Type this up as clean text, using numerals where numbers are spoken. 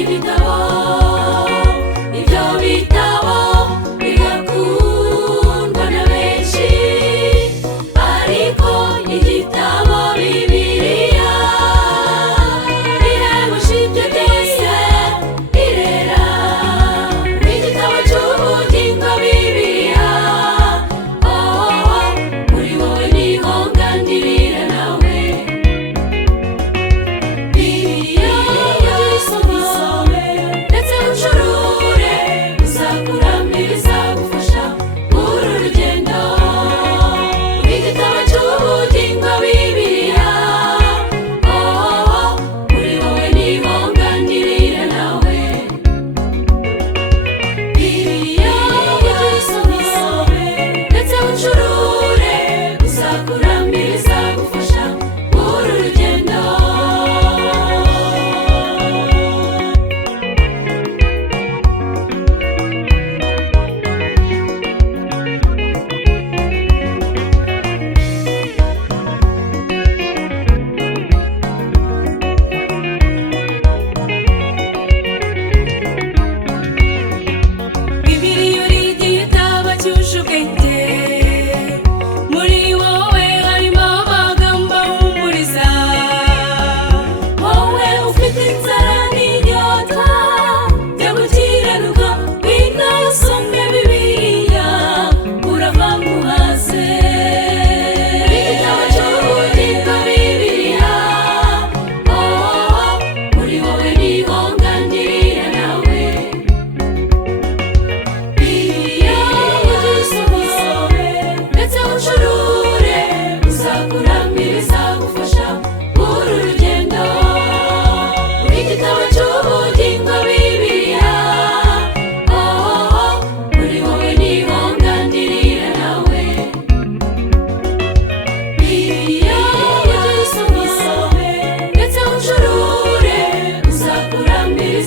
ibitabo, ibyo bitabo bigakundwa na benshi, ariko igitabo Bibiliya irahebuje ibyo byose, irera. Igitabo cy'ubugingo Bibiliya, muri wowe niho nganirira nawe. Bibiliya uyisome ndetse ucurure, uzakuramira, izagufasha muri uru rugendo. Igitabo cy'ubugingo Bibiliya, muri wowe niho nganirira nawe. Bibiliya uyisome ndetse ucurure, uzakuramira, izagufasha muri uru rugendo. Bibiliya uri igitabo cyuje ubwenge, muri wowe harimo amagambo ahumuriza. Wowe ufite inzara n'inyota byo gukiranuka, ngwino usome Bibiliya urava muhaze. Igitabo cy'ubugingo Bibiliya, muri wowe niho nganirira nawe. Bibiliya uyisome ndetse ucurure, uzakuramira, izagufasha muri uru rugendo. Igitabo cy'ubugingo Bibiliya, muri wowe niho nganirira nawe. Bibiliya uyisome ndetse ucurure, uzakuramira,